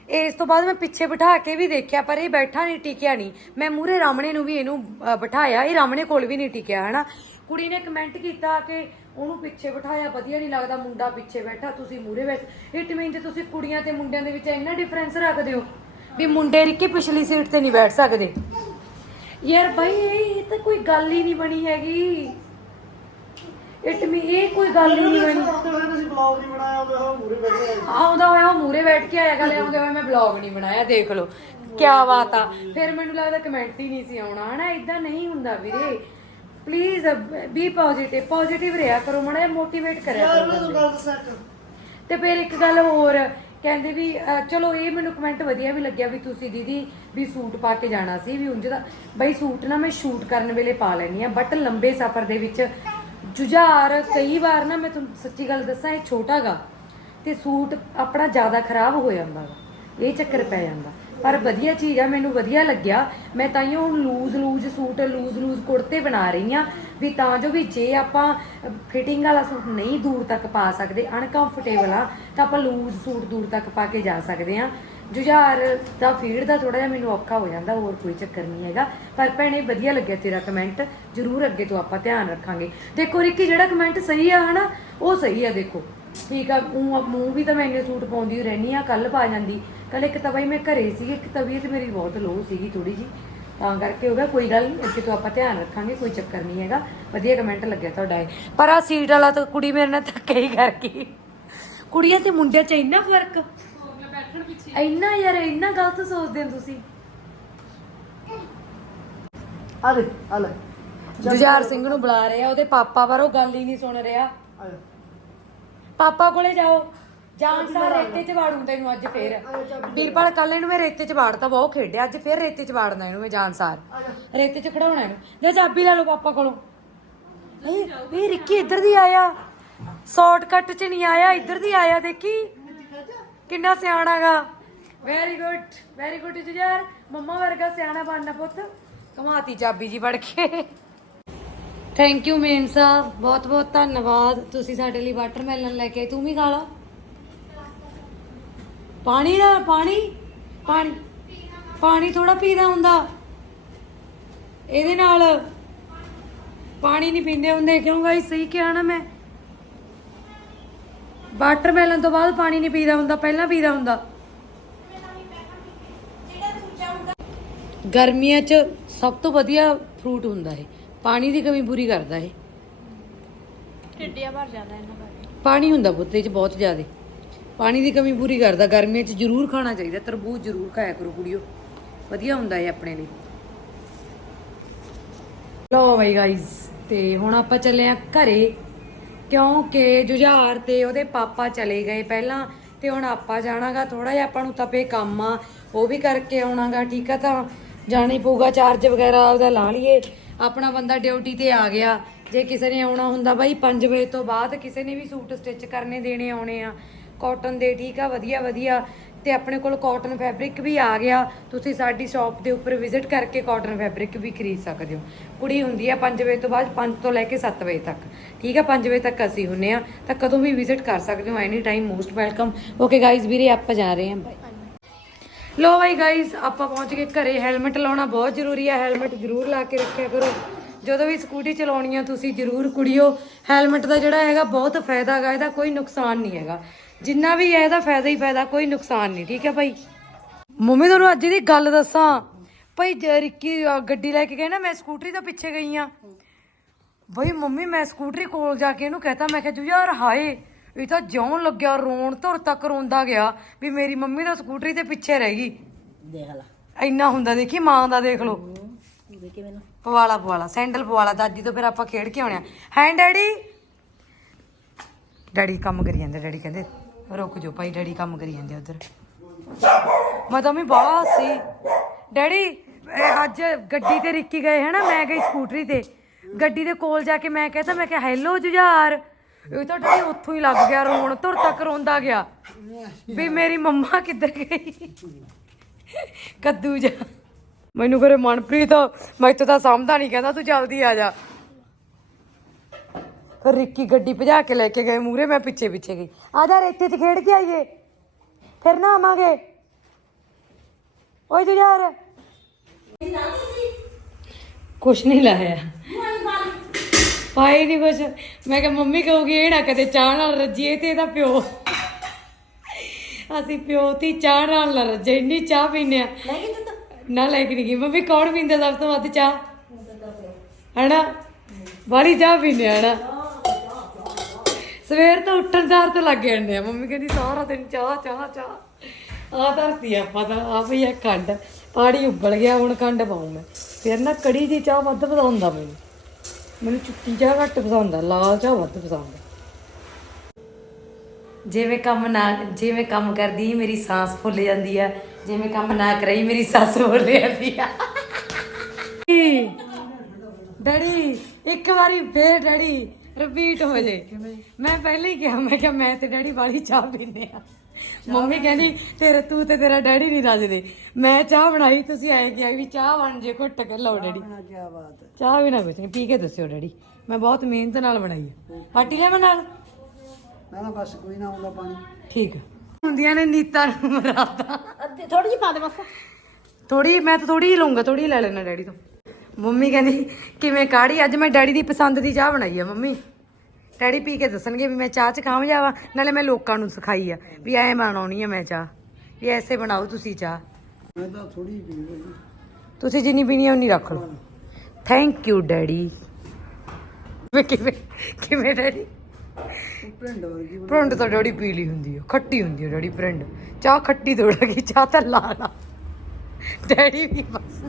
ਇਸ ਤੋਂ ਬਾਅਦ ਮੈਂ ਪਿੱਛੇ ਬਿਠਾ ਕੇ ਵੀ ਦੇਖਿਆ, ਪਰ ਇਹ ਬੈਠਾ ਨਹੀਂ ਟਿਕਿਆ ਨਹੀਂ ਮੈਂ ਮੂਰੇ ਰਾਮਣੇ ਨੂੰ ਵੀ ਇਹਨੂੰ ਬਿਠਾਇਆ। ਇਹ ਰਾਮਣੇ ਕੋਲ ਵੀ ਨਹੀਂ ਟਿਕਿਆ, ਹਨਾ? ਕੁੜੀ ਨੇ ਕਮੈਂਟ ਕੀਤਾ ਕਿ ਉਹਨੂੰ ਪਿੱਛੇ ਬਿਠਾਇਆ, ਵਧੀਆ ਨਹੀਂ ਲੱਗਦਾ ਮੁੰਡਾ ਪਿੱਛੇ ਬੈਠਾ, ਤੁਸੀਂ ਮੂਰੇ ਬੈਠ। ਇਟ ਮੀਨ ਜੇ ਤੁਸੀਂ ਕੁੜੀਆਂ ਤੇ ਮੁੰਡਿਆਂ ਦੇ ਵਿੱਚ ਇੰਨਾ ਡਿਫਰੈਂਸ ਰੱਖਦੇ ਹੋ ਵੀ ਮੁੰਡੇ ਰਿੱਕੀ ਪਿਛਲੀ ਸੀਟ ਤੇ ਨਹੀਂ ਬੈਠ ਸਕਦੇ। ਯਾਰ ਭਾਈ ਇਹ ਤਾਂ ਕੋਈ ਗੱਲ ਹੀ ਨਹੀਂ ਬਣੀ ਹੈਗੀ। ਇਟ ਮੀ ਇਹ ਕੋਈ ਗੱਲ ਹੀ ਨਹੀਂ ਬਣੀ। ਤੁਸੀਂ ਬਲੌਗ ਨਹੀਂ ਬਣਾਇਆ ਉਹਦੇ ਮੂਰੇ ਬੈਠੇ ਆ ਆਉਂਦਾ ਹੋਇਆ ਉਹ ਮੂਰੇ ਬੈਠ ਕੇ ਆਇਆ ਗੱਲ ਆਉਂਦੇ ਹੋਏ ਮੈਂ ਬਲੌਗ ਨਹੀਂ ਬਣਾਇਆ ਦੇਖ ਲਓ। ਕੀ ਬਾਤ ਆ। ਫਿਰ ਮੈਨੂੰ ਲੱਗਦਾ ਕਮੈਂਟ ਹੀ ਨਹੀਂ ਸੀ ਆਉਣਾ। ਹਨਾ ਇਦਾਂ ਨਹੀਂ ਹੁੰਦਾ ਵੀਰੇ। ਪਲੀਜ਼ ਬੀ ਪੋਜ਼ਿਟਿਵ ਪੋਜ਼ਿਟਿਵ ਰਿਹਾ ਕਰੋ ਮੜਾ ਮੋਟੀਵੇਟ ਕਰਿਆ ਕਰੋ। ਗੱਲ ਤੇ ਫਿਰ ਇੱਕ ਗੱਲ ਹੋਰ ਕਹਿੰਦੇ ਵੀ ਅਹ, ਚਲੋ ਇਹ ਮੈਨੂੰ ਕਮੈਂਟ ਵਧੀਆ ਵੀ ਲੱਗਿਆ ਵੀ ਤੁਸੀਂ ਦੀਦੀ ਵੀ ਸੂਟ ਪਾ ਕੇ ਜਾਣਾ ਸੀ ਵੀ ਉਂਝ ਦਾ। ਬਈ ਸੂਟ ਨਾ ਮੈਂ ਸ਼ੂਟ ਕਰਨ ਵੇਲੇ ਪਾ ਲੈਣੀ ਆ ਬਟ ਲੰਬੇ ਸਫ਼ਰ ਦੇ ਵਿੱਚ ਜੁਝਾਰ ਕਈ ਵਾਰ ਨਾ ਮੈਂ ਤੁਹਾਨੂੰ ਸੱਚੀ ਗੱਲ ਦੱਸਾਂ ਇਹ ਛੋਟਾ ਗਾ ਤੇ ਸੂਟ ਆਪਣਾ ਜ਼ਿਆਦਾ ਖਰਾਬ ਹੋ ਜਾਂਦਾ ਗਾ ਇਹ ਚੱਕਰ ਪੈ ਜਾਂਦਾ। ਪਰ ਵਧੀਆ ਚੀਜ਼ ਆ, ਮੈਨੂੰ ਵਧੀਆ ਲੱਗਿਆ। ਮੈਂ ਤਾਈਓ ਹੁਣ loose loose suit loose loose ਕੁੜਤੇ ਬਣਾ ਰਹੀ ਆ ਵੀ ਤਾਂ ਜੋ ਵੀ ਜੇ ਆਪਾਂ ਫਿਟਿੰਗ ਵਾਲਾ ਸੂਟ ਨਹੀਂ ਦੂਰ ਤੱਕ ਪਾ ਸਕਦੇ ਅਨਕੰਫਰਟੇਬਲ ਆ, ਤਾਂ ਆਪਾਂ ਲੂਜ਼ ਸੂਟ ਦੂਰ ਤੱਕ ਪਾ ਕੇ ਜਾ ਸਕਦੇ ਆ ਜੁਝਾਰ ਦਾ ਫੀਡ ਦਾ ਥੋੜਾ ਜਿਹਾ ਮੈਨੂੰ ਔਖਾ ਹੋ ਜਾਂਦਾ, ਹੋਰ ਕੋਈ ਚੱਕਰ ਨਹੀਂ ਹੈਗਾ। ਪਰ ਭੈਣੇ, ਵਧੀਆ ਲੱਗਿਆ ਤੇਰਾ ਕਮੈਂਟ ਜਰੂਰ ਅੱਗੇ ਤੋਂ ਆਪਾਂ ਧਿਆਨ ਰੱਖਾਂਗੇ। ਦੇਖੋ ਰਿੱਕੀ, ਜਿਹੜਾ ਕਮੈਂਟ ਸਹੀ ਆ, ਹਨਾ, ਉਹ ਸਹੀ ਆ, ਦੇਖੋ। ਠੀਕ ਆ ਉਹ ਮੂੰਹ ਵੀ ਤਾਂ ਮੈਂ ਇੰਨੇ ਸੂਟ ਪਾਉਂਦੀ ਓ ਰਹਿਨੀ ਆ ਕੱਲ ਪਾ ਜਾਂਦੀ। ਕੱਲ ਇੱਕ ਤਾਂ ਬਈ ਮੈਂ ਘਰੇ ਸੀ ਇੱਕ ਤਬੀਅਤ ਮੇਰੀ ਬਹੁਤ ਲੋ ਸੀਗੀ ਥੋੜੀ ਜੀ ਤਾਂ ਕਰਕੇ ਹੋ ਗਿਆ ਕੋਈ ਗੱਲ ਨਹੀਂ ਅੱਗੇ ਤੋਂ ਆਪਾਂ ਧਿਆਨ ਰੱਖਾਂਗੇ ਕੋਈ ਚੱਕਰ ਨਹੀਂ ਹੈਗਾ। ਵਧੀਆ ਕਮੈਂਟ ਲੱਗਿਆ ਤੁਹਾਡਾ ਇਹ। ਪਰ ਆ ਸੀਟ ਵਾਲਾ ਤਾਂ ਕੁੜੀ ਮੇਰੇ ਨਾਲ ਧੱਕਾ ਹੀ ਕਰ ਗਈ। ਕੁੜੀਆਂ ਤੇ ਮੁੰਡਿਆਂ 'ਚ ਇੰਨਾ ਫ਼ਰਕ? ਬੈਠਣ ਪਿੱਛੇ ਇੰਨਾ ਯਾਰ ਇੰਨਾ ਗਲਤ ਸੋਚਦੇ ਹੋ ਤੁਸੀਂ। ਆ ਲੈ ਆ ਲੈ। ਜੁਝਾਰ ਸਿੰਘ ਨੂੰ ਬੁਲਾ ਰਿਹਾ ਉਹਦੇ ਪਾਪਾ ਪਰ ਉਹ ਗੱਲ ਹੀ ਨਹੀਂ ਸੁਣ ਰਿਹਾ। ਆ। ਪਾਪਾ ਕੋਲੇ ਜਾਓ। ਜਾਨ ਸਾਰ ਰੇਤੇ 'ਚ ਵਾੜੂ ਤੈਨੂੰ ਅੱਜ ਫੇਰ। ਵੀਰਪਾਲ ਕੱਲ ਇਹਨੂੰ ਮੈਂ ਰੇਤੇ 'ਚ ਵਾੜਤਾ ਬਹੁਤ ਖੇਡਿਆ ਅੱਜ ਫੇਰ ਰੇਤੇ 'ਚ ਵਾੜਨਾ ਇਹਨੂੰ ਮੈਂ ਜਾਨ ਸਾਰ। ਰੇਤੇ 'ਚ ਖੜਾਉਣਾ ਇਹਨੂੰ। ਜਾ ਚਾਬੀ ਲੈ ਲਓ ਪਾਪਾ ਕੋਲੋਂ। ਇਹ ਇਹ ਰਿੱਕੀ ਇੱਧਰ ਦੀ ਆਇਆ। ਸ਼ਾਰਟਕਟ 'ਚ ਨਹੀਂ ਆਇਆ ਇੱਧਰ ਦੀ ਆਇਆ ਦੇਖੀ। ਕਿੰਨਾ ਸਿਆਣਾਗਾ। Very good very good Jujhar. Mama ਵਰਗਾ ਸਿਆਣਾ ਬਣਨਾ ਪੁੱਤ। ਕਮਾਤੀ ਚਾਬੀ ਜੀ ਵੜ ਕੇ। ਥੈਂਕ ਯੂ ਮੇਨ ਸਾਹਿਬ। ਬਹੁਤ ਬਹੁਤ ਧੰਨਵਾਦ। ਤੁਸੀਂ ਸਾਡੇ ਲਈ ਵਾਟਰਮੈਲਨ ਲੈ ਕੇ ਆਏ। ਤੂੰ ਵੀ ਖਾ ਲਾ। ਪਾਣੀ ਦਾ ਪਾਣੀ? ਪਾਣੀ। ਪਾਣੀ ਥੋੜਾ ਪੀਦਾ ਹੁੰਦਾ। ਇਹਦੇ ਨਾਲ ਪਾਣੀ ਨਹੀਂ ਪੀਂਦੇ ਹੁੰਦੇ। ਕਿਉਂ ਗਾਈ? ਸਹੀ ਕਿਹਾ ਨਾ ਮੈਂ। ਵਾਟਰਮੈਲਨ ਤੋਂ ਬਾਅਦ ਪਾਣੀ ਨਹੀਂ ਪੀਦਾ ਹੁੰਦਾ ਪਹਿਲਾਂ ਪੀਦਾ ਹੁੰਦਾ। ਗਰਮੀਆਂ 'ਚ ਸਭ ਤੋਂ ਵਧੀਆ ਫਰੂਟ ਹੁੰਦਾ ਇਹ। ਪਾਣੀ ਦੀ ਕਮੀ ਪੂਰੀ ਕਰਦਾ ਇਹ। ਢਿੱਡਿਆ ਭਰ ਜਾਂਦਾ ਇਹਨਾਂ ਦਾ। ਪਾਣੀ ਹੁੰਦਾ ਪੁੱਤੇ ਚ ਬਹੁਤ ਜ਼ਿਆਦਾ। ਪਾਣੀ ਦੀ ਕਮੀ ਪੂਰੀ ਕਰਦਾ, ਗਰਮੀਆਂ ਚ ਜ਼ਰੂਰ ਖਾਣਾ ਚਾਹੀਦਾ, ਤਰਬੂਜ ਜ਼ਰੂਰ ਖਾਇਆ ਕਰੋ ਕੁੜੀਓ। ਵਧੀਆ ਹੁੰਦਾ ਹੈ ਆਪਣੇ ਲਈ। ਲੋ ਬਾਈ ਗਾਇਸ ਤੇ ਹੁਣ ਆਪਾਂ ਚੱਲੇ ਆ ਘਰੇ, ਕਿਉਂਕਿ ਜੁਝਾਰ ਤੇ ਉਹਦੇ ਪਾਪਾ ਚਲੇ ਗਏ ਪਹਿਲਾਂ, ਤੇ ਹੁਣ ਆਪਾਂ ਜਾਣਾਗਾ ਥੋੜਾ ਜਿਹਾ ਆਪਾਂ ਨੂੰ ਤਪੇ ਕੰਮ ਆ, ਉਹ ਵੀ ਕਰਕੇ ਆਉਣਾਗਾ, ਠੀਕ ਆ ਤਾਂ ਜਾਣਾ ਪਊਗਾ ਚਾਰਜ ਵਗੈਰਾ ਉਹਦਾ ਲਾ ਲਈਏ। ਆਪਣਾ ਬੰਦਾ ਡਿਊਟੀ ਤੇ ਆ ਗਿਆ, ਜੇ ਕਿਸੇ ਨੇ ਆਉਣਾ ਹੁੰਦਾ ਬਾਈ 5 ਵਜੇ ਤੋਂ ਬਾਅਦ ਕਿਸੇ ਨੇ ਵੀ ਸੂਟ ਸਟਿਚ ਕਰਨੇ, ਦੇਣੇ, ਆਉਣੇ ਆ ਕਾਟਨ ਦੇ ਠੀਕ ਆ, ਵਧੀਆ ਵਧੀਆ। ਤੇ ਆਪਣੇ ਕੋਲ ਕਾਟਨ ਫੈਬਰਿਕ ਵੀ ਆ ਗਿਆ। ਤੁਸੀਂ ਸਾਡੀ ਸ਼ਾਪ ਦੇ ਉੱਪਰ ਵਿਜ਼ਿਟ ਕਰਕੇ ਕਾਟਨ ਫੈਬਰਿਕ ਵੀ ਖਰੀਦ ਸਕਦੇ ਹੋ। ਕੁੜੀ ਹੁੰਦੀ ਆ 5 ਵਜੇ ਤੋਂ ਬਾਅਦ 5 ਤੋਂ ਲੈ ਕੇ 7 ਵਜੇ ਤੱਕ। ਠੀਕ ਆ 5 ਵਜੇ ਤੱਕ ਅਸੀਂ ਹੁੰਨੇ ਆ। ਤਾਂ ਕਦੋਂ ਵੀ ਵਿਜ਼ਿਟ ਕਰ ਸਕਦੇ ਹੋ any time most welcome okay guys ਵੀਰੇ, ਆਪਾਂ ਜਾ ਰਹੇ ਹਾਂ। ਬਾਏ ਲੋ ਬਾਈ ਗਾਇਜ਼ ਆਪਾਂ ਪਹੁੰਚ ਗਏ ਘਰੇ। ਹੈਲਮਟ ਲਾਉਣਾ ਬਹੁਤ ਜ਼ਰੂਰੀ ਆ। ਹੈਲਮਟ ਜ਼ਰੂਰ ਲਾ ਕੇ ਰੱਖਿਆ ਕਰੋ। ਜਦੋਂ ਵੀ ਸਕੂਟੀ ਚਲਾਉਣੀ ਆ ਤੁਸੀਂ ਜ਼ਰੂਰ ਕੁੜਿਓ ਹੈਲਮਟ ਦਾ ਜਿਹੜਾ ਹੈਗਾ ਬਹੁਤ ਫਾਇਦਾ ਹੈਗਾ ਇਹਦਾ ਕੋਈ ਨੁਕਸਾਨ ਨਹੀਂ ਹੈਗਾ। ਜਿੰਨਾ ਵੀ ਹੈ ਇਹਦਾ ਫਾਇਦਾ ਹੀ ਫਾਇਦਾ ਕੋਈ ਨੁਕਸਾਨ ਨਹੀਂ ਠੀਕ ਹੈ ਭਾਈ? ਮੰਮੀ ਤੁਹਾਨੂੰ ਅੱਜ ਦੀ ਗੱਲ ਦੱਸਾਂ। ਭਾਈ ਜ- ਰਿੱਕੀ ਗੱਡੀ ਲੈ ਕੇ ਗਏ ਨਾ ਮੈਂ ਸਕੂਟਰੀ ਤੋਂ ਪਿੱਛੇ ਗਈ ਆ। ਬਈ ਮੰਮੀ ਮੈਂ ਸਕੂਟਰੀ ਕੋਲ ਜਾ ਕੇ ਇਹਨੂੰ ਕਹਤਾ ਮੈਂ ਕਿਹਾ ਜੂ ਯਾਰ ਹਾਏ ਇਹ ਤਾਂ ਜਿਉਂ ਲੱਗਿਆ ਰੋਣ ਧੁਰ ਤੱਕ ਰੋਂਦਾ ਗਿਆ ਵੀ ਮੇਰੀ ਮੰਮੀ ਤਾਂ ਸਕੂਟਰੀ ਤੇ ਪਿੱਛੇ ਰਹਿ ਗਈ। ਦੇਖ ਲਾ। ਇੰਨਾ ਹੁੰਦਾ ਦੇਖੀ ਮਾਂ ਦਾ ਦੇਖ ਲਓ। ਦੇਖੇ ਮੈਨੂੰ। ਪਵਾਲਾ ਪਵਾਲਾ ਸੈਂਡਲ ਪਵਾਲਾ ਦਾਦੀ ਤੋਂ ਫਿਰ ਆਪਾਂ ਖੇਡ ਕੇ ਆਉਣਿਆ ਹੈ ਡੈਡੀ? ਡੈਡੀ ਕੰਮ ਕਰੀ ਜਾਂਦੇ, ਡੈਡੀ ਕਹਿੰਦੇ, ਰੁਕ ਜਾਓ ਭਾਈ, ਡੈਡੀ ਕੰਮ ਕਰੀ ਜਾਂਦੇ ਉਧਰ। ਮੈਂ ਤਾਂ ਵੀ ਬਾਹਰ ਸੀ ਡੈਡੀ, ਇਹ ਅੱਜ ਗੱਡੀ ਤੇ ਰਿੱਕੀ ਗਏ ਹੈ ਨਾ ਮੈਂ ਗਈ ਸਕੂਟਰੀ ਤੇ। ਗੱਡੀ ਦੇ ਕੋਲ ਜਾ ਕੇ ਮੈਂ ਕਹਤਾ, ਮੈਂ ਕਿਹਾ ਹੈਲੋ ਜੁਝਾਰ। ਇਹ ਤਾਂ ਡੈਡੀ ਉੱਥੋਂ ਹੀ ਲੱਗ ਗਿਆ, ਰੋਣ ਤੁਰ ਤੱਕ ਰੋਂਦਾ ਗਿਆ। ਵੀ ਮੇਰੀ ਮੰਮਾ ਕਿੱਧਰ ਗਈ? ਕੱਦੂ ਜਾ। ਮੈਨੂੰ ਕਰੇ ਮਨਪ੍ਰੀਤ ਮੈਥੋਂ ਤਾਂ ਸਮਝਦਾ ਨਹੀਂ ਕਹਿੰਦਾ ਤੂੰ ਜਲਦੀ ਆ ਜਾ। ਫਿਰ ਰਿੱਕੀ ਗੱਡੀ ਭਜਾ ਕੇ ਲੈ ਕੇ ਗਏ ਮੂਰੇ ਮੈਂ ਪਿੱਛੇ ਪਿੱਛੇ ਗਈ। ਆ ਜਾ ਰੇਤੇ 'ਚ ਖੇਡ ਕੇ ਆਈਏ। ਫਿਰ ਨਾ ਆਵਾਂਗੇ। ਓਏ ਜੁਝਾਰ। ਕੁਛ ਨਹੀਂ ਲਾਇਆ। ਪਾਈ ਨਹੀਂ ਕੁਛ। ਮੈਂ ਕਿਹਾ, ਮੰਮੀ ਕਹੂਗੀ, ਇਹ ਨਾ ਕਦੇ ਚਾਹ ਨਾਲ ਰੱਜੀਏ ਤੇ ਇਹਦਾ ਪਿਓ। ਅਸੀਂ ਪਿਓ ਤੇ ਚਾਹ ਨਾਲ ਰੱਜੇ ਇੰਨੀ ਚਾਹ ਪੀਨੇ ਆ। ਨਾ ਲੈ ਕੇ ਨਹੀਂ ਗਈ। ਮੰਮੀ, ਕੌਣ ਪੀਂਦਾ ਸਭ ਤੋਂ ਵੱਧ ਚਾਹ? ਹੈਨਾ? ਬਾਰੀ ਚਾਹ ਪੀਂਦੇ ਆ ਨਾ ਸਵੇਰ ਤੋਂ ਉੱਠਣ ਸਾਰ ਤੋਂ ਲੱਗ ਜਾਂਦੇ ਆ। ਮੰਮੀ ਕਹਿੰਦੀ, ਸਾਰਾ ਦਿਨ ਚਾਹ ਚਾਹ ਚਾਹ। ਆ ਧਰਤੀ ਆਪਾਂ ਤਾਂ ਆ ਪਈ ਆ ਖੰਡ। ਪਾਣੀ ਉੱਬਲ ਗਿਆ, ਹੁਣ ਖੰਡ ਪਾਉਂ ਮੈਂ ਫਿਰ ਨਾ ਕੜੀ ਦੀ ਚਾਹ ਵੱਧ ਪਸੰਦ ਆ ਮੈਨੂੰ। ਮੈਨੂੰ ਚੁੱਕੀ ਚਾਹ ਘੱਟ ਪਸੰਦ ਆ, ਲਾਲ ਚਾਹ ਵੱਧ ਪਸੰਦ ਆ। ਜਿਵੇਂ ਕੰਮ ਨਾ, ਜਿਵੇਂ ਕੰਮ ਕਰਦੀ, ਮੇਰੀ ਸਾਹ ਫੁੱਲ ਜਾਂਦੀ ਆ। ਜਿਵੇਂ ਕੰਮ ਨਾ ਕਰਾਈ ਮੇਰੀ ਸੱਸ ਫੁੱਲ ਜਾਂਦੀ ਆ ਡੈਡੀ ਇੱਕ ਵਾਰੀ ਫੇਰ ਡੈਡੀ ਰਿਪੀਟ ਹੋ ਜੇ। ਮੈਂ ਪਹਿਲਾਂ ਹੀ ਕਿਹਾ ਮੈਂ ਕਿਹਾ ਮੈਂ ਤੇ ਡੈਡੀ ਵਾਲੀ ਚਾਹ ਪੀਨੇ ਆ ਮੰਮੀ ਕਹਿੰਦੀ ਤੇਰੇ ਤੂੰ ਤੇ ਤੇਰਾ ਡੈਡੀ ਨਹੀਂ ਰੱਜਦੇ। ਮੈਂ ਚਾਹ ਬਣਾਈ ਤੁਸੀਂ ਆਏ ਕਿਹਾ ਵੀ ਚਾਹ ਬਣ ਜੇ ਘੁੱਟ ਕੇ ਲਓ ਡੈਡੀ। ਕੀ ਬਾਤ ਹੈ। ਚਾਹ ਵੀ ਨਾ ਕੁਛ ਨਹੀਂ ਪੀ ਕੇ ਦੱਸਿਓ ਡੈਡੀ। ਮੈਂ ਬਹੁਤ ਮਿਹਨਤ ਨਾਲ ਬਣਾਈ ਆ। ਪਾਰਟੀ ਲੈ ਮੈਂ ਨਾਲ? ਨਾ ਨਾ ਬਸ ਕੋਈ ਨਾ ਆਉਂਦਾ ਪਾਣੀ। ਠੀਕ ਆ। ਹੁੰਦੀਆਂ ਨੇ ਨੀਤਾਂ ਨੂੰ ਮਰਾਦਾ ਅੱਧੀ ਥੋੜੀ ਜਿਹੀ ਪਾ ਦੇ ਬਸ। ਥੋੜੀ ਮੈਂ ਤਾਂ ਥੋੜੀ ਹੀ ਲਊਂਗਾ ਥੋੜੀ ਹੀ ਲੈ ਲੈਣਾ ਡੈਡੀ ਤੋਂ। ਮੰਮੀ ਕਹਿੰਦੀ ਕਿਵੇਂ ਕਾੜੀ? ਅੱਜ ਮੈਂ ਡੈਡੀ ਦੀ ਪਸੰਦ ਦੀ ਚਾਹ ਬਣਾਈ ਆ ਮੰਮੀ। ਡੈਡੀ ਪੀ ਕੇ ਦੱਸਣਗੇ ਵੀ ਮੈਂ ਚਾਹ ਚ ਕਾਮਯਾਬ ਆ ਨਾਲੇ ਮੈਂ ਲੋਕਾਂ ਨੂੰ ਸਿਖਾਈ ਆ ਵੀ ਐਂ ਬਣਾਉਣੀ ਆ ਮੈਂ ਚਾਹ ਵੀ ਐਸੇ ਬਣਾਓ ਤੁਸੀਂ ਚਾਹ। ਮੈਂ ਤਾਂ ਥੋੜੀ ਪੀ ਤੁਸੀਂ ਜਿੰਨੀ ਪੀਣੀ ਆ ਉਨੀ ਰੱਖ ਲਓ। Thank you daddy. ਕਿਵੇਂ ਕਿਵੇਂ ਡੈਡੀ? ਵਰਗੀ ਪ੍ਰਿੰਡ ਤਾਂ ਡੈਡੀ ਪੀਲੀ ਹੁੰਦੀ ਆ ਖੱਟੀ ਹੁੰਦੀ ਆ ਡੈਡੀ ਪ੍ਰਿੰਡ ਚਾਹ ਖੱਟੀ ਥੋੜਾ ਕੀ ਚਾਹ ਤਾਂ ਲਾਲ ਆ ਡੈਡੀ ਵੀ ਬਸ।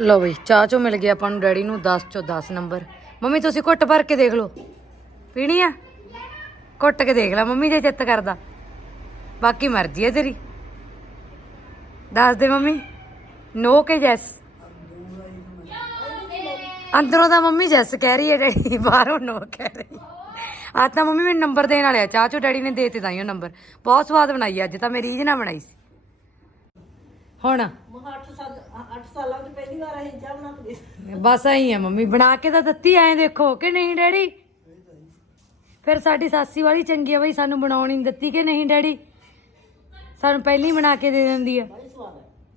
ਲਓ ਬਈ ਚਾਹ ਚੋਂ ਮਿਲ ਗਿਆ ਆਪਾਂ ਨੂੰ ਡੈਡੀ ਨੂੰ 10 ਚੋਂ 10 ਨੰਬਰ। ਮੰਮੀ ਤੁਸੀਂ ਘੁੱਟ ਭਰ ਕੇ ਦੇਖ ਲਓ। ਪੀਣੀ ਆ? ਘੁੱਟ ਕੇ ਦੇਖ ਲੈ ਮੰਮੀ ਜੇ ਚਿੱਤ ਕਰਦਾ। ਬਾਕੀ ਮਰਜ਼ੀ ਹੈ ਤੇਰੀ। ਦੱਸ ਦੇ ਮੰਮੀ। ਨੋ ਕੇ ਜੈਸ ਅੰਦਰੋਂ ਤਾਂ ਮੰਮੀ ਜੈਸ ਕਹਿ ਰਹੀ ਹੈ ਡੈਡੀ ਬਾਹਰੋਂ ਨੋ ਕਹਿ ਰਹੀ। ਅੱਜ ਤਾਂ ਮੰਮੀ ਮੈਨੂੰ ਨੰਬਰ ਦੇਣ ਵਾਲਿਆ ਚਾਹ ਚੋ ਡੈਡੀ ਨੇ ਦੇ ਦਿੱਤਾ ਹੀ ਉਹ ਨੰਬਰ। ਬਹੁਤ ਸਵਾਦ ਬਣਾਈ ਅੱਜ ਤਾਂ ਮੇਰੀ ਰੀਝ ਬਣਾਈ ਸੀ। ਹੁਣ? 8 ਸਾਲ 8 ਸਾਲਾਂ ਦੀ ਪਹਿਲੀ ਵਾਰ ਅਸੀਂ ਚਾਹ ਬਣਾ ਕੇ ਦੇ ਬਸ ਆਈ ਆ ਮੰਮੀ ਬਣਾ ਕੇ ਤਾਂ ਦਿੱਤੀ ਐ ਦੇਖੋ ਕਿ ਨਹੀਂ ਡੈਡੀ? ਫਿਰ ਸਾਡੀ ਸਾਸੀ ਵਾਲੀ ਚੰਗੀ ਆ ਬਈ ਸਾਨੂੰ ਬਣਾਉਣੀ ਦਿੱਤੀ ਕਿ ਨਹੀਂ ਡੈਡੀ? ਸਾਨੂੰ ਪਹਿਲਾਂ ਬਣਾ ਕੇ ਦੇ ਦਿੰਦੀ ਆ।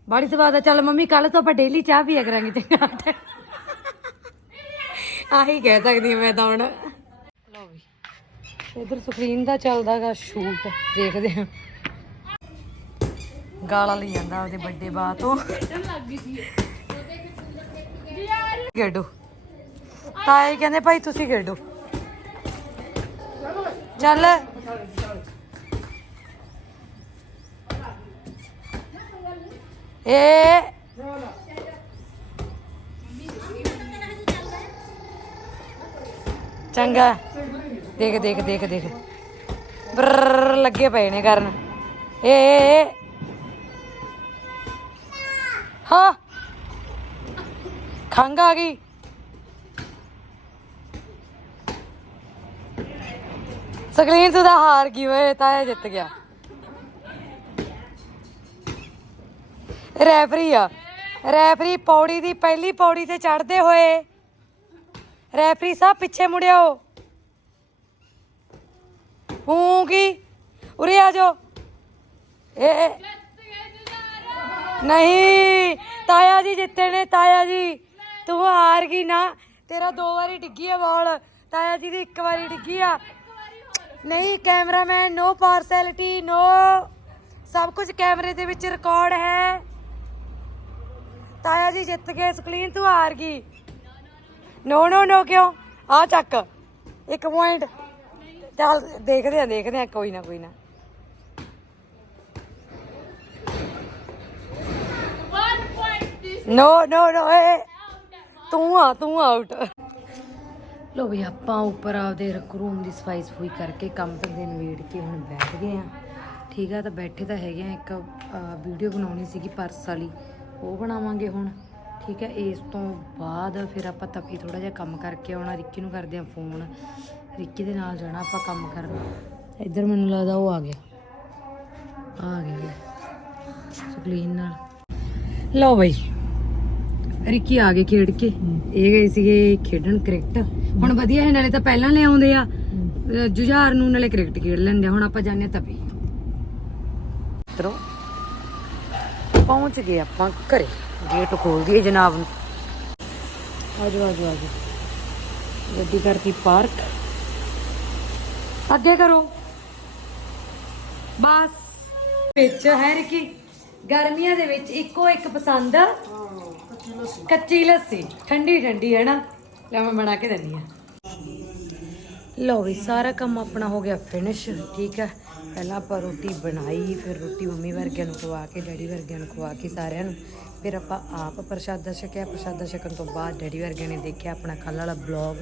ਬੜੀ ਸਵਾਦ ਆ। ਚੱਲ ਮੰਮੀ ਕੱਲ ਤੋਂ ਆਪਾਂ ਡੇਲੀ ਚਾਹ ਪੀਆ ਕਰਾਂਗੇ ਚੰਗਾ। ਆਹੀ ਕਹਿ ਸਕਦੀ ਹਾਂ ਮੈਂ ਤਾਂ ਹੁਣ। ਲਓ ਵੀ, ਇਧਰ ਸਕਰੀਨ ਦਾ ਚੱਲਦਾਗਾ ਸ਼ੂਟ ਦੇਖਦੇ ਹਾਂ। ਗਾਲਾਂ ਲਈ ਜਾਂਦਾ ਉਹਦੇ ਵੱਡੇ ਬਾਤ ਤੋਂ। ਖੇਡੋ। ਤਾਏ ਕਹਿੰਦੇ, ਭਾਈ ਤੁਸੀਂ ਖੇਡੋ। ਚੱਲ। ਏ ਚੰਗਾ। ਦੇਖ ਦੇਖ ਦੇਖ ਦੇਖ। ਬਰ ਲੱਗੇ ਪਏ ਨੇ ਕਰਨ। ਏ ਏ, ਹਾਂ। ਖੰਗ ਆ ਗਈ। ਸਕਰੀਨ ਤੂੰ ਤਾਂ ਹਾਰ ਗਈ ਓਏ ਤਾਇਆ ਜਿੱਤ ਗਿਆ। ਰੈਫਰੀ ਆ। ਰੈਫਰੀ ਪੌੜੀ ਦੀ ਪਹਿਲੀ ਪੌੜੀ ਤੇ ਚੜਦੇ ਹੋਏ ਰੈਫਰੀ ਸਾਹਿਬ, ਪਿੱਛੇ ਮੁੜਿਓ ਹੂੰ ਕੀ? ਉਰੇ ਆ ਜਾਓ। ਏ ਨਹੀਂ, ਤਾਇਆ ਜੀ ਜਿੱਤੇ ਨੇ, ਤਾਇਆ ਜੀ। ਤੂੰ ਹਾਰ ਗਈ ਨਾ। ਤੇਰਾ ਦੋ ਵਾਰੀ ਡਿੱਗੀ ਆ ਬਾਲ ਤਾਇਆ ਜੀ ਦੀ ਇੱਕ ਵਾਰੀ ਡਿੱਗੀ ਆ। ਨਹੀਂ, ਕੈਮਰਾਮੈਨ ਨੋ ਪਾਰਸੈਲਿਟੀ ਨੋ ਸਭ ਕੁਝ ਕੈਮਰੇ ਦੇ ਵਿੱਚ ਰਿਕਾਰਡ ਹੈ। ਤਾਇਆ ਜੀ ਜਿੱਤ ਗਏ ਸਕਰੀਨ ਤੂੰ ਹਾਰ ਗਈ। ਨੋ ਨੋ ਨੋ ਕਿਉਂ? ਆ ਚੱਕ। ਇੱਕ ਪੁਆਇੰਟ ਚੱਲ ਦੇਖਦੇ ਆ ਦੇਖਦੇ ਆ ਕੋਈ ਨਾ ਕੋਈ ਨਾ। ਨੋ ਨੋ ਨੋ ਏ ਤੂੰ ਆ ਤੂੰ ਆਊਟ ਲੋ ਵੀ ਆਪਾਂ ਉੱਪਰ ਆਪਦੇ ਰਕ ਰੂਮ ਦੀ ਸਫ਼ਾਈ ਸਫੂਈ ਕਰਕੇ ਕੰਮ ਧੰਦੇ ਨਵੇੜ ਕੇ ਹੁਣ ਬੈਠ ਗਏ ਆ। ਠੀਕ ਆ ਤਾਂ ਬੈਠੇ ਤਾਂ ਹੈਗੇ ਆ ਇੱਕ ਵੀਡੀਓ ਬਣਾਉਣੀ ਸੀਗੀ ਪਰਸ ਵਾਲੀ। ਉਹ ਬਣਾਵਾਂਗੇ ਹੁਣ। ਠੀਕ ਹੈ ਇਸ ਤੋਂ ਬਾਅਦ ਫਿਰ ਆਪਾਂ ਤਪੀ ਥੋੜਾ ਜਿਹਾ ਕੰਮ ਕਰਕੇ ਆਉਣਾ ਰਿੱਕੀ ਨੂੰ ਕਰਦੇ ਆ ਫੋਨ ਰਿੱਕੀ ਦੇ ਨਾਲ ਜਾਣਾ ਆਪਾਂ ਕੰਮ ਕਰਨ। ਇੱਧਰ ਮੈਨੂੰ ਲੱਗਦਾ ਉਹ ਆ ਗਿਆ। ਆ ਗਿਆ ਸਕਲੀਨ ਨਾਲ। ਲਓ ਬਈ ਰਿੱਕੀ ਆ ਗਏ ਖੇਡ ਕੇ। ਇਹ ਗਏ ਸੀਗੇ ਖੇਡਣ ਕ੍ਰਿਕਟ। ਹੁਣ ਵਧੀਆ ਹੈ ਨਾਲੇ ਤਾਂ ਪਹਿਲਾਂ ਲੈ ਆਉਂਦੇ ਆ। ਜੁਝਾਰ ਨੂੰ ਨਾਲੇ ਕ੍ਰਿਕਟ ਖੇਡ ਲੈਂਦੇ। ਹੁਣ ਆਪਾਂ ਜਾਂਦੇ ਆ ਤਪੀ ਮਿੱਤਰੋ ਪਹੁੰਚ ਗਏ ਆਪਾਂ ਘਰੇ। ਗੇਟ ਖੋਲ ਦਈਏ ਜਨਾਬ ਨੂੰ। ਆਜੋ ਆਜੋ ਆਜੋ ਗੱਡੀ ਕਰਤੀ ਪਾਰਕ। ਅੱਗੇ ਕਰੋ ਬਸ। ਵਿੱਚ ਹੈ ਰਿੱਕੀ ਗਰਮੀਆਂ ਦੇ ਵਿੱਚ ਇੱਕੋ ਇੱਕ ਪਸੰਦ। ਕੱਚੀ ਲੱਸੀ। ਠੰਡੀ ਠੰਡੀ, ਹੈ ਨਾ? ਲੈ ਮੈਂ ਬਣਾ ਕੇ ਦਿੰਦੀ ਆ ਲਓ ਵੀ, ਸਾਰਾ ਕੰਮ ਆਪਣਾ ਹੋ ਗਿਆ ਫਿਨਿਸ਼ ਠੀਕ ਹੈ? ਪਹਿਲਾਂ ਆਪਾਂ ਰੋਟੀ ਬਣਾਈ, ਫਿਰ ਰੋਟੀ ਮੰਮੀ ਵਰਗਿਆਂ ਨੂੰ ਖਵਾ ਕੇ, ਡੈਡੀ ਵਰਗਿਆਂ ਨੂੰ ਖਵਾ ਕੇ ਸਾਰਿਆਂ ਨੂੰ। ਫਿਰ ਆਪਾਂ ਆਪ ਪ੍ਰਸ਼ਾਦਾ ਛਕਿਆ। ਪ੍ਰਸ਼ਾਦਾ ਛਕਣ ਤੋਂ ਬਾਅਦ ਡੈਡੀ ਵਰਗਿਆਂ ਨੇ ਦੇਖਿਆ ਆਪਣਾ ਕੱਲ੍ਹ ਵਾਲਾ ਬਲੌਗ।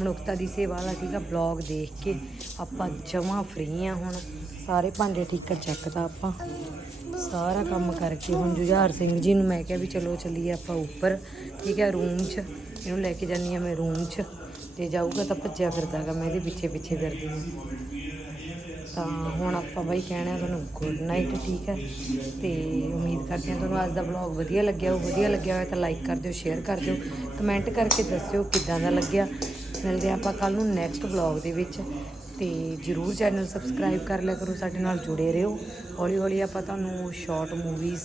ਮਨੁੱਖਤਾ ਦੀ ਸੇਵਾ ਵਾਲਾ ਠੀਕ ਆ, ਬਲੌਗ ਦੇਖ ਕੇ ਆਪਾਂ ਜਮਾਂ ਫ੍ਰੀ ਆ ਹੁਣ। ਸਾਰੇ ਭਾਂਡੇ ਠੀਕਰ ਚੱਕਦਾ ਆਪਾਂ। ਸਾਰਾ ਕੰਮ ਕਰਕੇ ਹੁਣ ਜੁਝਾਰ ਸਿੰਘ ਜੀ ਨੂੰ ਮੈਂ ਕਿਹਾ ਵੀ ਚਲੋ ਚੱਲੀਏ ਆਪਾਂ ਉੱਪਰ, ਠੀਕ ਹੈ ਰੂਮ 'ਚ। ਇਹਨੂੰ ਲੈ ਕੇ ਜਾਨੀ ਆ ਮੈਂ ਰੂਮ 'ਚ। ਤੇ ਜਾਊਗਾ ਤਾਂ ਭੱਜਿਆ ਫਿਰਦਾਗਾ ਮੈਂ ਇਹਦੇ ਪਿੱਛੇ ਪਿੱਛੇ ਫਿਰਦੀ ਹਾਂ। ਤਾਂ ਹੁਣ ਆਪਾਂ ਬਾਈ ਕਹਿਣਾ ਤੁਹਾਨੂੰ ਗੁੱਡ ਨਾਈਟ ਠੀਕ ਹੈ? ਤੇ ਉਮੀਦ ਕਰਦੇ ਹਾਂ ਤੁਹਾਨੂੰ ਅੱਜ ਦਾ ਵਲੌਗ ਵਧੀਆ ਲੱਗਿਆ ਹੋ ਵਧੀਆ ਲੱਗਿਆ ਹੋਇਆ ਤਾਂ ਲਾਈਕ ਕਰ ਦਿਓ ਸ਼ੇਅਰ ਕਰ ਦਿਓ ਕਮੈਂਟ ਕਰਕੇ ਦੱਸਿਓ ਕਿੱਦਾਂ ਦਾ ਲੱਗਿਆ। ਮਿਲਦੇ ਹਾਂ ਆਪਾਂ ਕੱਲ ਨੂੰ ਨੈਕਸਟ ਵਲੌਗ ਦੇ ਵਿੱਚ। ਤੇ ਜਰੂਰ ਚੈਨਲ ਸਬਸਕ੍ਰਾਈਬ ਕਰ ਲਿਆ ਕਰੋ, ਸਾਡੇ ਨਾਲ ਜੁੜੇ ਰਹੋ। ਹੌਲੀ ਹੌਲੀ ਆਪਾਂ ਤੁਹਾਨੂੰ ਸ਼ਾਰਟ ਮੂਵੀਜ਼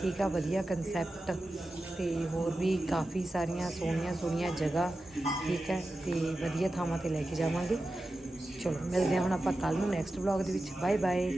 ਠੀਕ ਆ, ਵਧੀਆ ਕਨਸੈਪਟ ਤੇ ਹੋਰ ਵੀ ਕਾਫੀ ਸਾਰੀਆਂ ਸੋਹਣੀਆਂ ਸੋਹਣੀਆਂ ਜਗ੍ਹਾ, ਠੀਕ ਹੈ, ਤੇ ਵਧੀਆ ਥਾਵਾਂ ਤੇ ਲੈ ਕੇ ਜਾਵਾਂਗੇ। ਚਲੋ ਮਿਲਦੇ ਹਾਂ ਹੁਣ ਆਪਾਂ ਕੱਲ ਨੂੰ ਨੈਕਸਟ ਵਲੌਗ ਦੇ ਵਿੱਚ। Bye bye